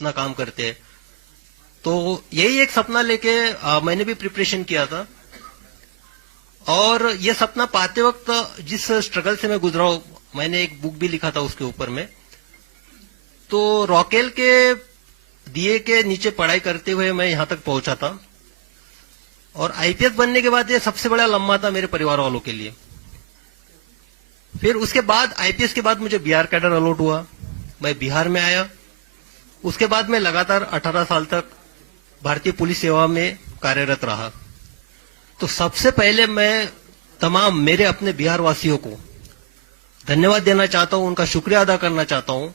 अपना काम करते हैं। तो यही एक सपना लेके मैंने भी प्रिपरेशन किया था, और ये सपना पाते वक्त जिस स्ट्रगल से मैं गुजरा हूं, मैंने एक बुक भी लिखा था उसके ऊपर में। तो रॉकेल के दिए के नीचे पढ़ाई करते हुए मैं यहां तक पहुंचा था, और आईपीएस बनने के बाद ये सबसे बड़ा लम्हा था मेरे परिवार वालों के लिए। फिर उसके बाद आईपीएस के बाद मुझे बिहार कैडर अलॉट हुआ, मैं बिहार में आया। उसके बाद मैं लगातार 18 साल तक भारतीय पुलिस सेवा में कार्यरत रहा। तो सबसे पहले मैं तमाम मेरे अपने बिहार वासियों को धन्यवाद देना चाहता हूं, उनका शुक्रिया अदा करना चाहता हूं,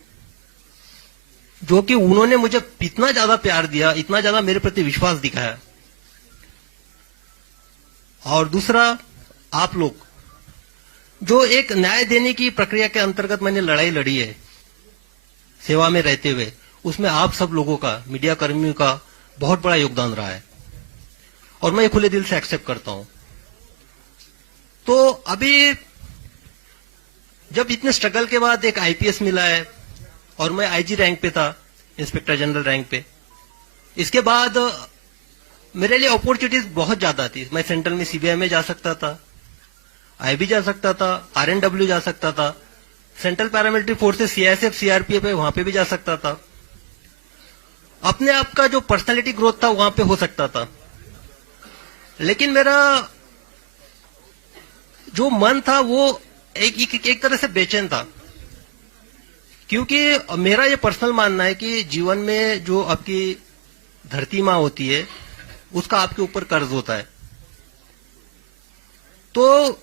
जो कि उन्होंने मुझे इतना ज्यादा प्यार दिया, इतना ज्यादा मेरे प्रति विश्वास दिखाया। और दूसरा, आप लोग जो एक न्याय देने की प्रक्रिया के अंतर्गत मैंने लड़ाई लड़ी है सेवा में रहते हुए, उसमें आप सब लोगों का, मीडिया कर्मियों का बहुत बड़ा योगदान रहा है, और मैं ये खुले दिल से एक्सेप्ट करता हूं। तो अभी जब इतने स्ट्रगल के बाद एक आईपीएस मिला है, और मैं आईजी रैंक पे था, इंस्पेक्टर जनरल रैंक पे, इसके बाद मेरे लिए अपॉर्चुनिटीज बहुत ज्यादा थी। मैं सेंट्रल में सीबीआई में जा सकता था, आईबी जा सकता था, आरएनडब्ल्यू जा सकता था, central paramilitary forces CISF CRPF है वहां पे भी जा सकता था। अपने आप का जो पर्सनालिटी ग्रोथ था वहां पे हो सकता था। लेकिन मेरा जो मन था वो एक तरह से बेचैन था, क्योंकि मेरा ये पर्सनल मानना है कि जीवन में जो आपकी धरती माँ होती है उसका आपके ऊपर कर्ज होता है। तो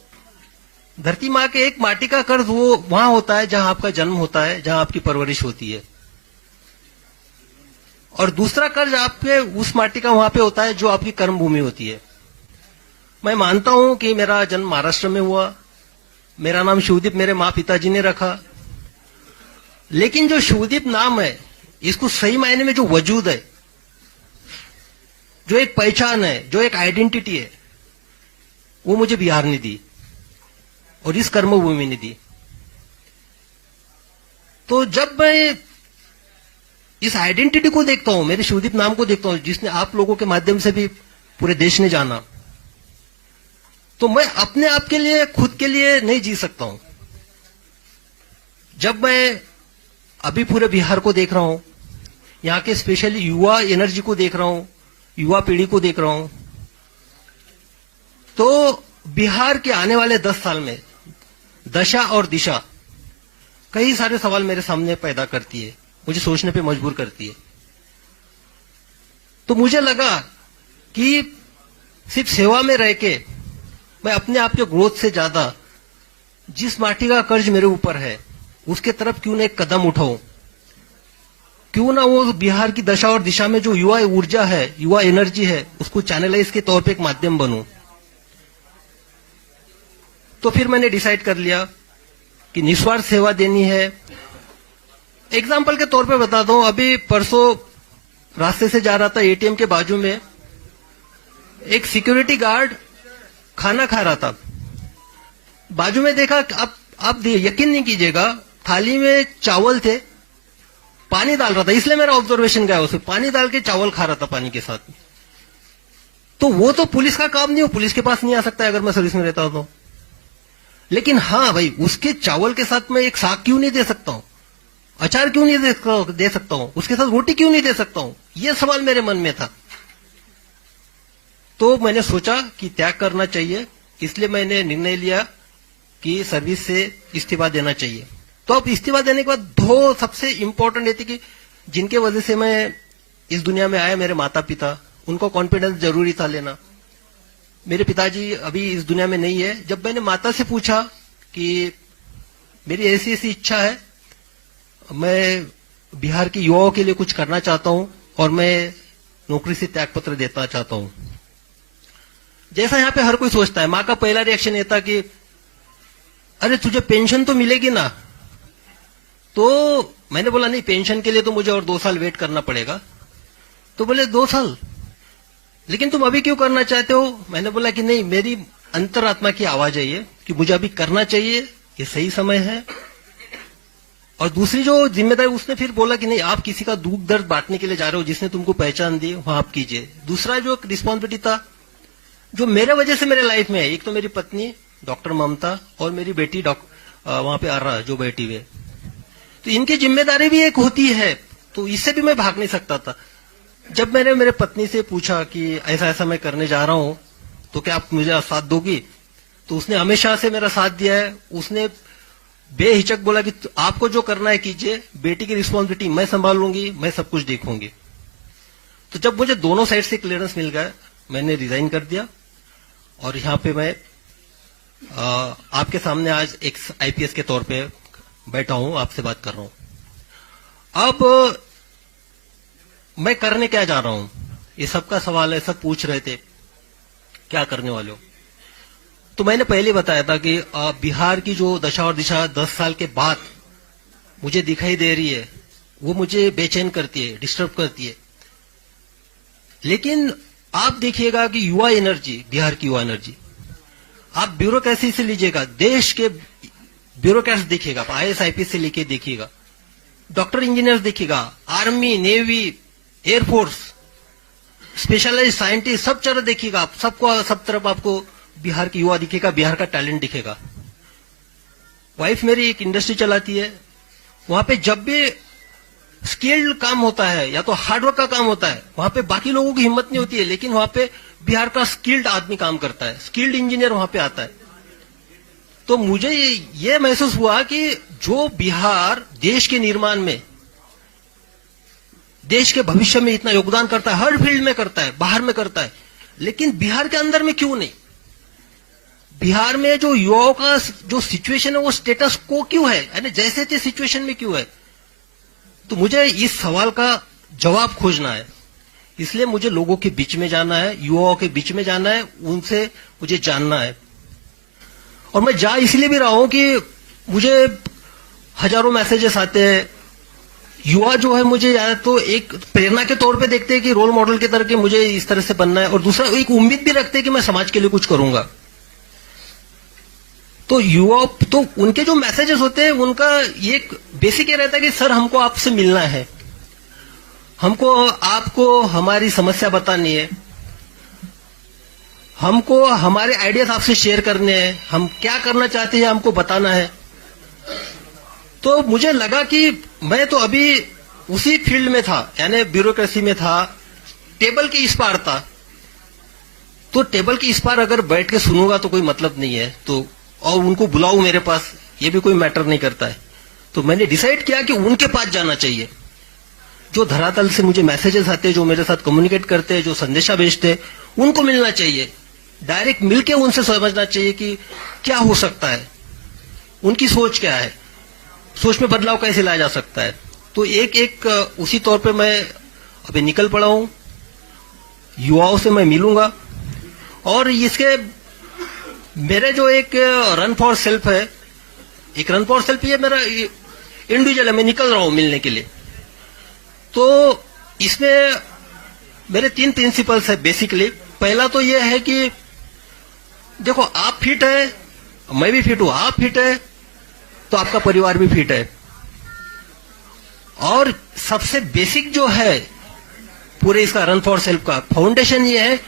धरती माँ के एक माटी का कर्ज वो वहां होता है जहां आपका जन्म होता है, जहां आपकी परवरिश होती है, और दूसरा कर्ज आपके उस माटी का वहां पे होता है जो आपकी कर्म भूमि होती है। मैं मानता हूं कि मेरा जन्म महाराष्ट्र में हुआ, मेरा नाम शिवदीप मेरे माँ पिताजी ने रखा, लेकिन जो शिवदीप नाम है, इसको सही मायने में जो वजूद है, जो एक पहचान है, जो एक आइडेंटिटी है, वो मुझे बिहार ने दी और इस कर्मभूमि ने दी। तो जब मैं इस आइडेंटिटी को देखता हूं, मेरे शिवदीप नाम को देखता हूं, जिसने आप लोगों के माध्यम से भी पूरे देश ने जाना, तो मैं अपने आप के लिए, खुद के लिए नहीं जी सकता हूं। जब मैं अभी पूरे बिहार को देख रहा हूं, यहां के स्पेशली युवा एनर्जी को देख रहा हूं, युवा पीढ़ी को देख रहा हूं, तो बिहार के आने वाले 10 साल में दशा और दिशा कई सारे सवाल मेरे सामने पैदा करती है, मुझे सोचने पे मजबूर करती है। तो मुझे लगा कि सिर्फ सेवा में रह के मैं अपने आप के ग्रोथ से ज्यादा जिस माटी का कर्ज मेरे ऊपर है उसके तरफ क्यों ना एक कदम उठाऊं, क्यों ना वो बिहार की दशा और दिशा में जो युवा ऊर्जा है, युवा एनर्जी है, उसको चैनलाइज के तौर पे एक माध्यम बनूं। तो फिर मैंने डिसाइड कर लिया कि निस्वार्थ सेवा देनी है। एग्जाम्पल के तौर पे बताता हूं, अभी परसों रास्ते से जा रहा था, एटीएम के बाजू में एक सिक्योरिटी गार्ड खाना खा रहा था। बाजू में देखा, आप यकीन नहीं कीजिएगा, थाली में चावल थे, पानी डाल रहा था, इसलिए मेरा ऑब्जर्वेशन गया, उसमें पानी डाल के चावल खा रहा था पानी के साथ। तो वो तो पुलिस का काम नहीं हो, पुलिस के पास नहीं आ सकता है अगर मैं सर्विस में रहता हूं तो। लेकिन हाँ भाई, उसके चावल के साथ मैं एक साग क्यों नहीं दे सकता हूं, अचार क्यों नहीं दे सकता हूं, उसके साथ रोटी क्यों नहीं दे सकता हूं, यह सवाल मेरे मन में था। तो मैंने सोचा कि त्याग करना चाहिए, इसलिए मैंने निर्णय लिया कि सर्विस से इस्तीफा देना चाहिए। तो अब इस्तीफा देने के बाद दो सबसे इंपॉर्टेंट ये थी कि जिनके वजह से मैं इस दुनिया में आया, मेरे माता पिता, उनको कॉन्फिडेंस जरूरी था लेना। मेरे पिताजी अभी इस दुनिया में नहीं है। जब मैंने माता से पूछा कि मेरी ऐसी ऐसी इच्छा है, मैं बिहार के युवाओं के लिए कुछ करना चाहता हूं और मैं नौकरी से त्यागपत्र देना चाहता हूं, जैसा यहां पे हर कोई सोचता है, मां का पहला रिएक्शन ये था कि अरे तुझे पेंशन तो मिलेगी ना। तो मैंने बोला नहीं, पेंशन के लिए तो मुझे और 2 साल वेट करना पड़ेगा। तो बोले 2 साल, लेकिन तुम अभी क्यों करना चाहते हो? मैंने बोला कि नहीं, मेरी अंतरात्मा की आवाज है ये कि मुझे अभी करना चाहिए, ये सही समय है। और दूसरी जो जिम्मेदारी उसने फिर बोला कि नहीं, आप किसी का दुख दर्द बांटने के लिए जा रहे हो, जिसने तुमको पहचान दी वहां आप कीजिए। दूसरा जो रिस्पॉन्सिबिलिटी था जो मेरे वजह से मेरे लाइफ में है, एक तो मेरी पत्नी डॉक्टर ममता और मेरी बेटी वहां पे आ रहा जो बैठी हुई, तो इनकी जिम्मेदारी भी एक होती है, तो इससे भी मैं भाग नहीं सकता था। जब मैंने मेरे पत्नी से पूछा कि ऐसा ऐसा मैं करने जा रहा हूं तो क्या आप मुझे साथ दोगी, तो उसने हमेशा से मेरा साथ दिया है। उसने बेहिचक बोला कि आपको जो करना है कीजिए, बेटी की रिस्पॉन्सिबिलिटी मैं संभाल लूंगी, मैं सब कुछ देखूंगी। तो जब मुझे दोनों साइड से क्लियरेंस मिल गया, मैंने रिजाइन कर दिया और यहां पे मैं आपके सामने आज एक आईपीएस के तौर पे बैठा हूं, आपसे बात कर रहा हूं। अब मैं करने क्या जा रहा हूं, ये सबका सवाल है, सब पूछ रहे थे क्या करने वाले हो। तो मैंने पहले बताया था कि बिहार की जो दशा और दिशा 10 साल के बाद मुझे दिखाई दे रही है, वो मुझे बेचैन करती है, डिस्टर्ब करती है। लेकिन आप देखिएगा कि युवा एनर्जी, बिहार की युवा एनर्जी, आप ब्यूरोक्रेसी से लीजिएगा, देश के ब्यूरोक्रेट्स देखिएगा, आईएएस आईपीएस से लेके देखिएगा, डॉक्टर इंजीनियर्स देखिएगा, army, navy, air force, specialized scientist, सब तरह देखिएगा आप, सबको सब तरफ आपको बिहार की युवा दिखेगा, बिहार का टैलेंट दिखेगा। वाइफ मेरी एक इंडस्ट्री चलाती है, वहां पे जब भी स्किल्ड काम होता है या तो हार्डवर्क का काम होता है, वहां पे बाकी लोगों की हिम्मत नहीं होती है, लेकिन वहां पे बिहार का स्किल्ड आदमी काम करता है, स्किल्ड इंजीनियर वहां पे आता है। तो मुझे ये महसूस हुआ कि जो बिहार देश के निर्माण में, देश के भविष्य में इतना योगदान करता है, हर फील्ड में करता है, बाहर में करता है, लेकिन बिहार के अंदर में क्यों नहीं? बिहार में जो युवाओं का जो सिचुएशन है वो स्टेटस को क्यों है, यानी जैसे थे सिचुएशन में क्यों है? तो मुझे इस सवाल का जवाब खोजना है, इसलिए मुझे लोगों के बीच में जाना है, युवाओं के बीच में जाना है, उनसे मुझे जानना है। और मैं जा इसलिए भी रहा हूं कि मुझे हजारों मैसेजेस आते हैं, युवा जो है मुझे या तो एक प्रेरणा के तौर पे देखते हैं कि रोल मॉडल के तरह के मुझे इस तरह से बनना है, और दूसरा एक उम्मीद भी रखते हैं कि मैं समाज के लिए कुछ करूंगा। तो युवा, तो उनके जो मैसेजेस होते हैं उनका एक बेसिक ये रहता है कि सर हमको आपसे मिलना है, हमको आपको हमारी समस्या बतानी है, हमको हमारे आइडियाज आपसे शेयर करने हैं, हम क्या करना चाहते हैं हमको बताना है। तो मुझे लगा कि मैं तो अभी उसी फील्ड में था, यानी ब्यूरोक्रेसी में था, टेबल के इस पार था। तो टेबल के इस पार अगर बैठ के सुनूंगा तो कोई मतलब नहीं है, तो और उनको बुलाऊं मेरे पास, ये भी कोई मैटर नहीं करता है। तो मैंने डिसाइड किया कि उनके पास जाना चाहिए, जो धरातल से मुझे मैसेजेस आते हैं, जो मेरे साथ कम्युनिकेट करते हैं, जो संदेशा भेजते हैं, उनको मिलना चाहिए, डायरेक्ट मिलके उनसे समझना चाहिए कि क्या हो सकता है, उनकी सोच क्या है, सोच में बदलाव कैसे लाया जा सकता है। तो एक उसी तौर पे मैं अभी निकल पड़ा हूं, युवाओं से मैं मिलूंगा, और इसके मेरे जो एक रन फॉर सेल्फ है, एक रन फॉर सेल्फ ये मेरा इंडिविजुअल है, मैं निकल रहा हूं मिलने के लिए। तो इसमें मेरे 3 प्रिंसिपल्स है बेसिकली। पहला तो ये है कि देखो, आप फिट है, मैं भी फिट हूं, आप फिट है तो आपका परिवार भी फिट है। और सबसे बेसिक जो है पूरे इसका रन फॉर सेल्फ का फाउंडेशन ये है,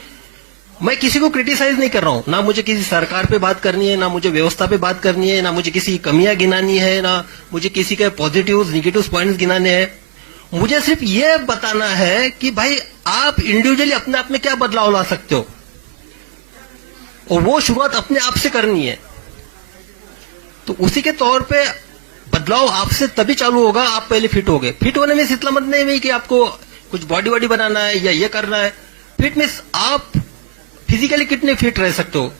मैं किसी को क्रिटिसाइज नहीं कर रहा हूं, ना मुझे किसी सरकार पे बात करनी है, ना मुझे व्यवस्था पे बात करनी है, ना मुझे किसी कमियां गिनानी है, ना मुझे किसी के पॉजिटिव निगेटिव पॉइंट्स गिनाने हैं। मुझे सिर्फ ये बताना है कि भाई आप इंडिविजुअली अपने आप में क्या बदलाव ला सकते हो, और वो शुरुआत अपने आप से करनी है। तो उसी के तौर पे बदलाव आपसे तभी चालू होगा, आप पहले फिट हो गए। फिट होने में इतना मतलब नहीं कि आपको कुछ बॉडी वॉडी बनाना है या ये करना है। फिट मीन्स आप फिजिकली कितने फिट रह सकते हो।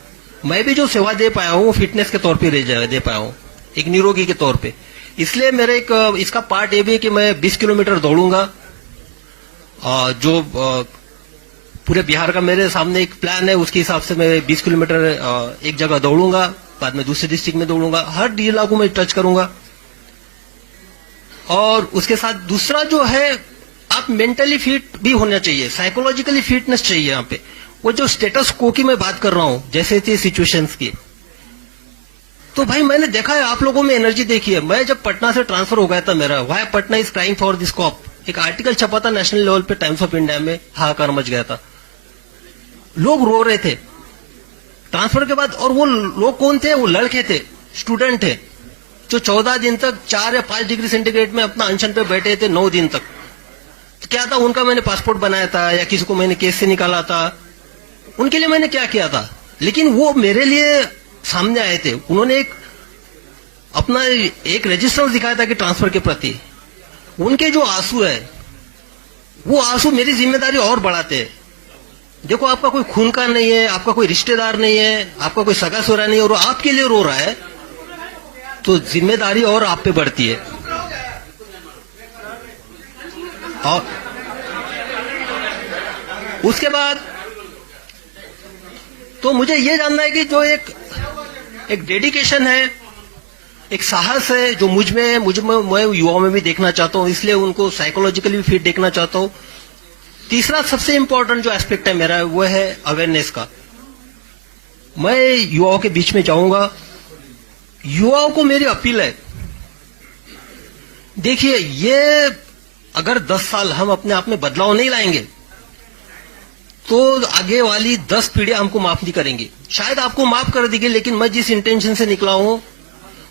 मैं भी जो सेवा दे पाया हूं फिटनेस के तौर पे दे पाया हूं, एक निरोगी के तौर पे। इसलिए मेरे एक इसका पार्ट ये भी है कि मैं 20 किलोमीटर दौड़ूंगा, जो पूरे बिहार का मेरे सामने एक प्लान है, उसके हिसाब से मैं 20 किलोमीटर एक जगह दौड़ूंगा, बाद में दूसरे डिस्ट्रिक्ट में दौड़ूंगा, हर जिला को मैं टच करूंगा। और उसके साथ दूसरा जो है, आप मेंटली फिट भी होना चाहिए, साइकोलॉजिकली फिटनेस चाहिए। यहाँ पे वो जो स्टेटस को की मैं बात कर रहा हूं, जैसे थी सिचुएशंस की, तो भाई मैंने देखा है, आप लोगों में एनर्जी देखी है। मैं जब पटना से ट्रांसफर हो गया था मेरा, why Patna is crying for this cop, एक आर्टिकल छपा था नेशनल लेवल पे टाइम्स ऑफ इंडिया में, हाहाकार मच गया था, लोग रो रहे थे ट्रांसफर के बाद। और वो लोग कौन थे? वो लड़के थे, स्टूडेंट थे, जो 14 दिन तक 4 या 5 डिग्री सेंटीग्रेड में अपना अनशन पे बैठे थे 9 दिन तक। तो क्या था, उनका मैंने पासपोर्ट बनाया था या किसी को मैंने केस से निकाला था, उनके लिए मैंने क्या किया था। लेकिन वो मेरे लिए सामने आए थे, उन्होंने अपना एक रेजिस्टेंस दिखाया था कि ट्रांसफर के प्रति। उनके जो आंसू है, वो आंसू मेरी जिम्मेदारी और बढ़ाते हैं। देखो, आपका कोई खून का नहीं है, आपका कोई रिश्तेदार नहीं है, आपका कोई सगा सोरा नहीं है, और वो आपके लिए रो रहा है, तो जिम्मेदारी और आप पे बढ़ती है। और उसके बाद तो मुझे ये जानना है कि जो एक डेडिकेशन है, एक साहस है, जो मुझ में मैं युवाओं में भी देखना चाहता हूं, इसलिए उनको साइकोलॉजिकली भी फिट देखना चाहता हूं। तीसरा सबसे इंपॉर्टेंट जो एस्पेक्ट है मेरा, वो है अवेयरनेस का। मैं युवाओं के बीच में जाऊंगा, युवाओं को मेरी अपील है, देखिए, ये अगर 10 साल हम अपने आप में बदलाव नहीं लाएंगे तो आगे वाली 10 पीढ़ियां हमको माफ नहीं करेंगी। शायद आपको माफ कर देगी, लेकिन मैं जिस इंटेंशन से निकला हूं,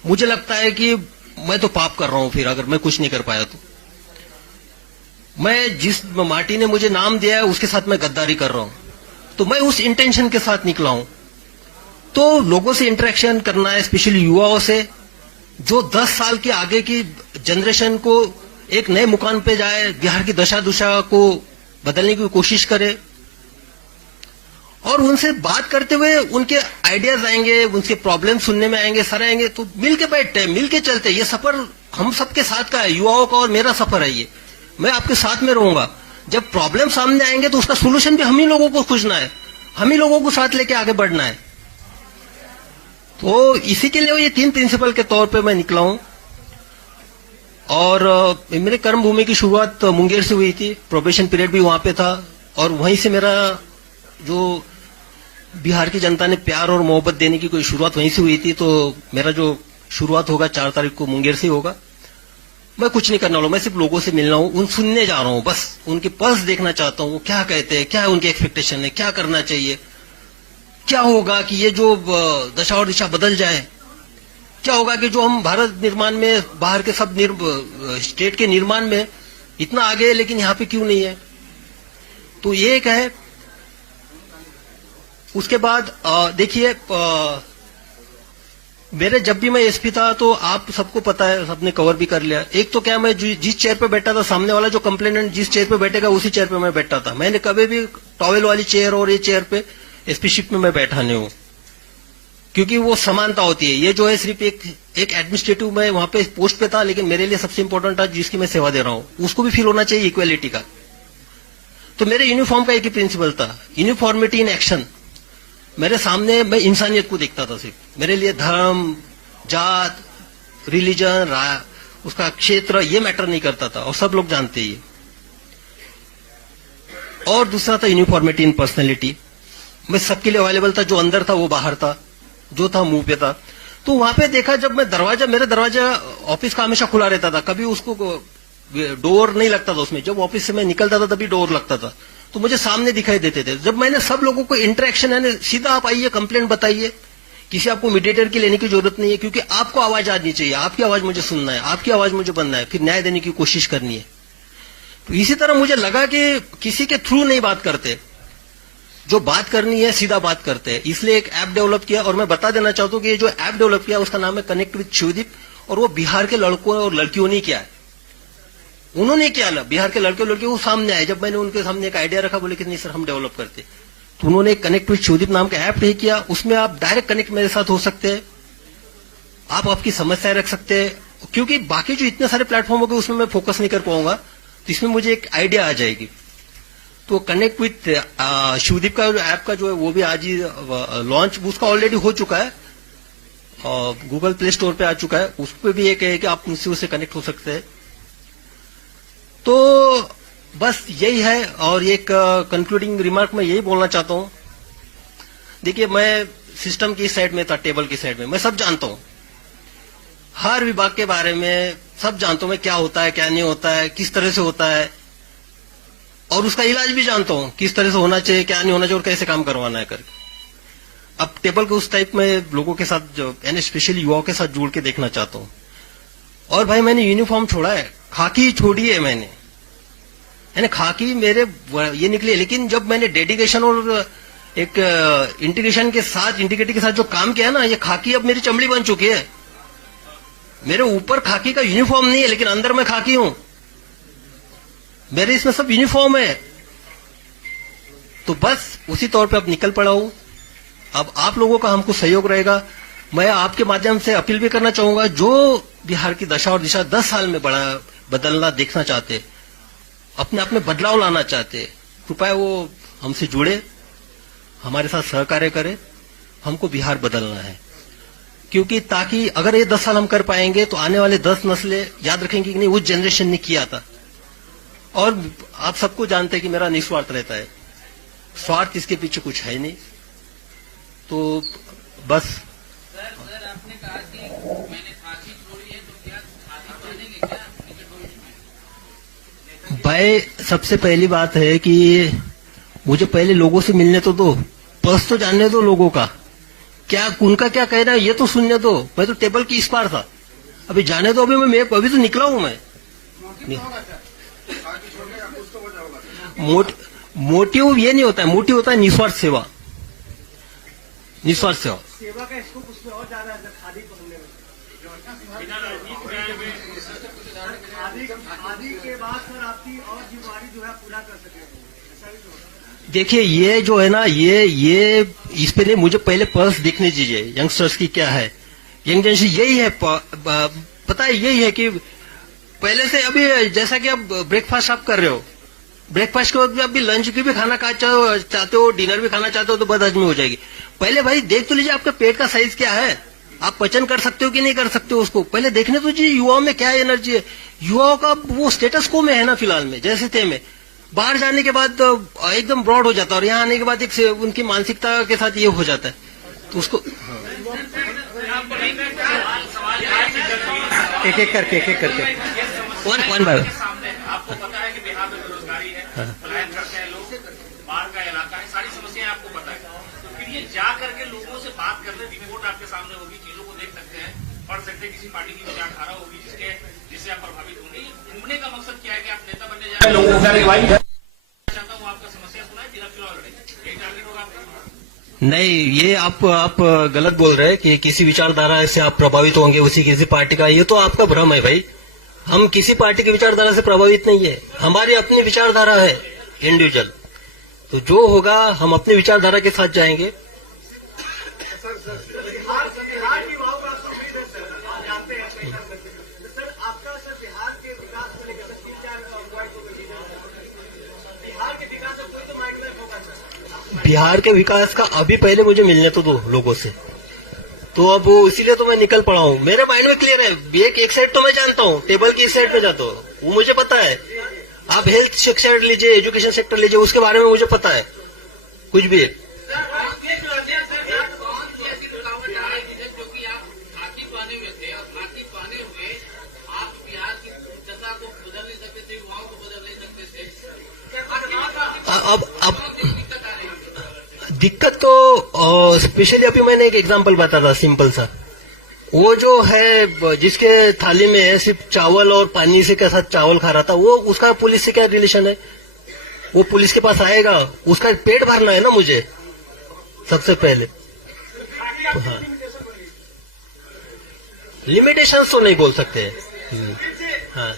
मुझे लगता है कि मैं तो पाप कर रहा हूं फिर, अगर मैं कुछ नहीं कर पाया तो। मैं जिस माटी ने मुझे नाम दिया है उसके साथ मैं गद्दारी कर रहा हूं, तो मैं उस इंटेंशन के साथ निकला हूं। तो लोगों से इंटरेक्शन करना है, स्पेशली युवाओं से, जो 10 साल के आगे की जनरेशन को एक नए मुकाम पे जाए, बिहार की दशा दुशा को बदलने की कोशिश करे, और उनसे बात करते हुए उनके आइडियाज आएंगे, उनके प्रॉब्लम सुनने में आएंगे, सर आएंगे, तो मिलके बैठते हैं, मिलके चलते हैं। ये सफर हम सबके साथ का है, युवाओं का और मेरा सफर है ये। मैं आपके साथ में रहूंगा। जब प्रॉब्लम सामने आएंगे तो उसका सोल्यूशन भी हम ही लोगों को खोजना है, हम ही लोगों को साथ लेके आगे बढ़ना है। तो इसी के लिए ये 3 प्रिंसिपल के तौर पे मैं निकला हूं। और मेरे कर्म भूमि की शुरुआत मुंगेर से हुई थी, प्रोबेशन पीरियड भी वहां पे था, और वहीं से मेरा जो बिहार की जनता ने प्यार और मोहब्बत देने की कोई शुरुआत वहीं से हुई थी। तो मेरा जो शुरुआत होगा 4 तारीख को मुंगेर से होगा। मैं कुछ नहीं करने वाला हूं, मैं सिर्फ लोगों से मिलना हूं, उन सुनने जा रहा हूं, बस उनके पल्स देखना चाहता हूं, वो क्या कहते हैं, क्या उनकी एक्सपेक्टेशन है, क्या करना चाहिए, क्या होगा कि ये जो दशा और दिशा बदल जाए, क्या होगा कि जो हम भारत निर्माण में, बाहर के सब स्टेट के निर्माण में इतना आगे है, लेकिन यहां पे क्यों नहीं है। तो ये एक है। उसके बाद देखिए, मेरे जब भी मैं एसपी था, तो आप सबको पता है, सबने कवर भी कर लिया। एक तो क्या, मैं जिस चेयर पे बैठा था, सामने वाला जो कंप्लेनेंट जिस चेयर पे बैठेगा उसी चेयर पे मैं बैठा था। मैंने कभी भी टॉवेल वाली चेयर और ये चेयर पे एसपीशिप में मैं बैठा नहीं हूं, क्योंकि वो समानता होती है। ये जो है सिर्फ एक एडमिनिस्ट्रेटिव, में वहां पे पोस्ट पे था, लेकिन मेरे लिए सबसे इंपॉर्टेंट था जिसकी मैं सेवा दे रहा हूं, उसको भी फील होना चाहिए इक्वेलिटी का। तो मेरे यूनिफॉर्म का एक ही प्रिंसिपल था, यूनिफॉर्मिटी इन एक्शन। मेरे सामने मैं इंसानियत को देखता था सिर्फ। मेरे लिए धर्म, जात, रिलीजन, उसका क्षेत्र, ये मैटर नहीं करता था, और सब लोग जानते हैं ये। और दूसरा था यूनिफॉर्मिटी इन पर्सनैलिटी। मैं सबके लिए अवेलेबल था, जो अंदर था वो बाहर था, जो था मुंह पे था। तो वहां पे देखा, जब मैं मेरा दरवाजा ऑफिस का हमेशा खुला रहता था, कभी उसको डोर नहीं लगता था उसमें। जब ऑफिस से मैं निकलता था तभी डोर लगता था, तो मुझे सामने दिखाई देते थे। जब मैंने सब लोगों को इंटरेक्शन है ना, सीधा आप आइए, कंप्लेंट बताइए, किसी आपको मीडिएटर की लेने की जरूरत नहीं है, क्योंकि आपको आवाज आनी चाहिए, आपकी आवाज मुझे सुनना है, आपकी आवाज मुझे बनना है, फिर न्याय देने की कोशिश करनी है। तो इसी तरह मुझे लगा कि किसी के थ्रू नहीं बात करते, जो बात करनी है सीधा बात करते हैं। इसलिए एक ऐप डेवलप किया, और मैं बता देना चाहता हूं कि ये जो ऐप डेवलप किया उसका नाम है कनेक्ट विद शिवदीप, और वो बिहार के लड़कों और लड़कियों ने किया है। उन्होंने क्या, बिहार के लड़के लड़के वो सामने आए, जब मैंने उनके सामने एक आइडिया रखा, बोले कि नहीं सर हम डेवलप करते, तो उन्होंने कनेक्ट विद शिवदीप नाम का ऐप नहीं किया। उसमें आप डायरेक्ट कनेक्ट मेरे साथ हो सकते हैं, आप आपकी समस्याएं रख सकते हैं, क्योंकि बाकी जो इतने सारे प्लेटफॉर्म हो गए उसमें मैं फोकस नहीं कर पाऊंगा, तो इसमें मुझे एक आइडिया आ जाएगी। तो कनेक्ट विद शिवदीप का जो ऐप का जो है वो भी आज ही लॉन्च, उसका ऑलरेडी हो चुका है, गूगल प्ले स्टोर पे आ चुका है। उस पर भी एक है कि आप मुझसे उससे कनेक्ट हो सकते हैं। तो बस यही है। और एक कंक्लूडिंग रिमार्क मैं यही बोलना चाहता हूं, देखिए मैं सिस्टम की साइड में था, टेबल की साइड में, मैं सब जानता हूं, हर विभाग के बारे में सब जानता हूं मैं, क्या होता है क्या नहीं होता है, किस तरह से होता है, और उसका इलाज भी जानता हूं किस तरह से होना चाहिए, क्या नहीं होना चाहिए और कैसे काम करवाना है करके। अब टेबल के उस टाइप में लोगों के साथ जो यानी स्पेशली युवाओं के साथ जोड़ के देखना चाहता हूं। और भाई मैंने यूनिफॉर्म छोड़ा है, खाकी छोड़ी है मैंने, यानी खाकी मेरे ये निकली, लेकिन जब मैंने डेडिकेशन और एक इंटीग्रिटी के साथ जो काम किया ना, ये खाकी अब मेरी चमड़ी बन चुकी है। मेरे ऊपर खाकी का यूनिफॉर्म नहीं है, लेकिन अंदर मैं खाकी हूं, मेरे इसमें सब यूनिफॉर्म है। तो बस उसी तौर पे अब निकल पड़ा हूं। अब आप लोगों का हमको सहयोग रहेगा। मैं आपके माध्यम से अपील भी करना चाहूंगा, जो बिहार की दशा और दिशा 10 साल में बदलना देखना चाहते, अपने आप में बदलाव लाना चाहते, कृपया वो हमसे जुड़े, हमारे साथ सहकार्य करे। हमको बिहार बदलना है, क्योंकि ताकि अगर ये 10 साल हम कर पाएंगे तो आने वाले 10 नस्लें याद रखेंगे कि नहीं उस जनरेशन ने किया था। और आप सबको जानते हैं कि मेरा निस्वार्थ रहता है, स्वार्थ इसके पीछे कुछ है नहीं। तो बस सर आपने कहा कि मैंने खाकी छोड़ी है, तो क्या खाकी पहनेंगे क्या क्रिकेट भविष्य में? भाई सबसे पहली बात है कि मुझे पहले लोगों से मिलने तो दो, पर्स तो जानने दो लोगों का, क्या उनका क्या कहना है ये तो सुनने दो। मैं तो टेबल की इस पार था, अभी जाने दो, अभी तो निकला हूं मैं। मोटिव ये नहीं होता है, मोटिव होता है निस्वार्थ सेवा, निस्वार्थ सेवा। सेवा का स्कोप उसमें और ज्यादा है खादी पहनने में। खादी के बाद सर आपकी और जिम्मेदारी जो है पूरा कर सके, ऐसा भी तो होता है। देखिए ये जो है ना, ये इस पे नहीं, मुझे पहले पर्स देखने दीजिए यंगस्टर्स की क्या है। यंग जनरेशन यही है, पता है यही है कि पहले से अभी जैसा कि आप ब्रेकफास्ट आप कर रहे हो, ब्रेकफास्ट के वक्त अभी लंच की भी खाना चाहते हो, डिनर भी खाना चाहते हो, तो बदहजमी हो जाएगी। पहले भाई देख तो लीजिए आपके पेट का साइज क्या है, आप पचन कर सकते हो कि नहीं कर सकते हो, उसको पहले देखने तो जी युवाओं में क्या एनर्जी है। युवाओं का वो स्टेटस को में है ना फिलहाल में, जैसे थे में बाहर जाने के बाद एकदम ब्रॉड हो जाता है, और यहाँ आने के बाद एक उनकी मानसिकता के साथ ये हो जाता है, तो उसको एक एक करके वन बाय आपको पता है कि बिहार में बेरोजगारी है, पलायन करते हैं लोग, बाढ़ का इलाका है, सारी समस्याएं आपको पता है। तो फिर ये जा करके लोगों से बात कर ले, रिपोर्ट आपके सामने होगी, चीजों को देख सकते हैं, पढ़ सकते हैं, किसी पार्टी की विचारधारा होगी जिससे आप प्रभावित होंगे। घूमने का मकसद क्या है कि आप नेता बनने जा रहे हैं, चाहता हूँ आपका समस्या सुनाए, फिर आप चुनाव लड़े, यही टारगेट होगा आपका? नहीं, ये आप गलत बोल रहे हैं कि किसी विचारधारा से आप प्रभावित होंगे उसी किसी पार्टी का, ये तो आपका भ्रम है भाई। हम किसी पार्टी की विचारधारा से प्रभावित नहीं है, हमारी अपनी विचारधारा है इंडिविजुअल, तो जो होगा हम अपनी विचारधारा के साथ जाएंगे। बिहार की युवाओं का आप जानते हैं सर, आपका सर बिहार के विकास को लेकर सर क्या बिहार के विकास में कोई तो माइंड मैप होगा सर। बिहार के विकास का अभी पहले मुझे मिलने तो दो लोगों से, तो अब इसीलिए तो मैं निकल पड़ा हूँ। मेरे माइंड में क्लियर है, एक साइड तो मैं जानता हूँ, टेबल की साइड में जाता हूँ, वो मुझे पता है। आप हेल्थ सेक्टर लीजिए, एजुकेशन सेक्टर लीजिए, उसके बारे में मुझे पता है कुछ भी। अब दिक्कत तो स्पेशली अभी मैंने एक एग्जांपल बताया था सिंपल सा, वो जो है जिसके थाली में सिर्फ चावल और पानी से के साथ चावल खा रहा था, वो उसका पुलिस से क्या रिलेशन है? वो पुलिस के पास आएगा, उसका पेट भरना है ना मुझे सबसे पहले। तो हाँ, लिमिटेशंस तो नहीं बोल सकते। हाँ,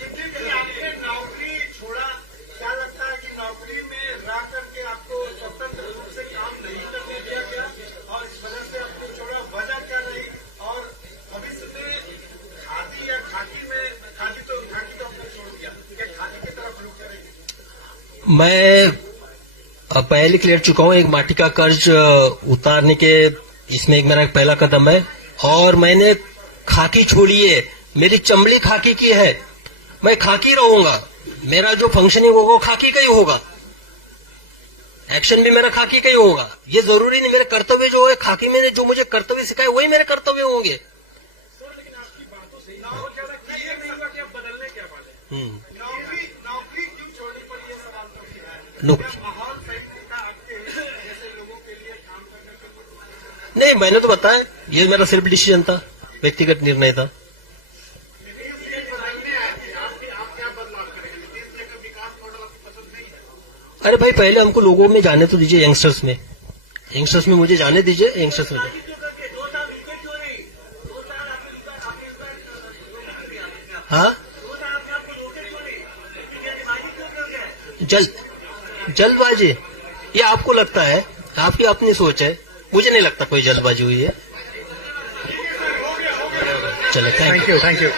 मैं पहले क्लियर चुका हूं, एक माटी का कर्ज उतारने के इसमें एक मेरा पहला कदम है, और मैंने खाकी छोड़ी है, मेरी चमड़ी खाकी की है, मैं खाकी रहूंगा, मेरा जो फंक्शनिंग होगा वो खाकी का ही होगा, एक्शन भी मेरा खाकी का ही होगा। ये जरूरी नहीं मेरे कर्तव्य जो है खाकी में जो मुझे कर्तव्य सिखाए वही मेरे कर्तव्य होंगे। लेकिन आपकी बातों से नौकरी क्यों छोड़नी पड़ी ये सवाल तो है। नौकरी माहौल सही था आपके जैसे लोगों के लिए काम करने के लिए। नहीं, मैंने तो बताया, ये मेरा सेल्फ डिसीजन था, व्यक्तिगत निर्णय था। अरे भाई, पहले हमको लोगों में जाने तो दीजिए, यंगस्टर्स में मुझे जाने दीजिए, यंगस्टर्स में। 2 साल विकेट क्यों नहीं? 2 साल हाँ, 2 साल आपको विकेट क्यों नहीं? जल्दबाजी ये आपको लगता है, आपकी अपनी सोच है, मुझे नहीं लगता कोई जल्दबाजी हुई है। चलो, थैंक यू।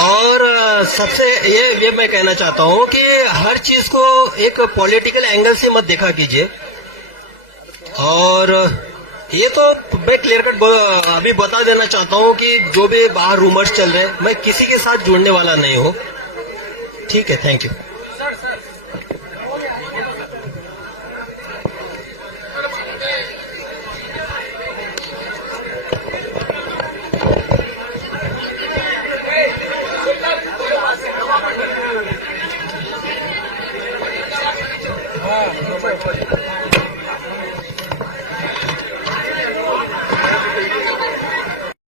और सबसे ये मैं कहना चाहता हूं कि हर चीज को एक पॉलिटिकल एंगल से मत देखा कीजिए। और ये तो मैं क्लियर कट अभी बता देना चाहता हूं कि जो भी बाहर रूमर्स चल रहे हैं, मैं किसी के साथ जुड़ने वाला नहीं हूं। ठीक है, थैंक यू। हाँ,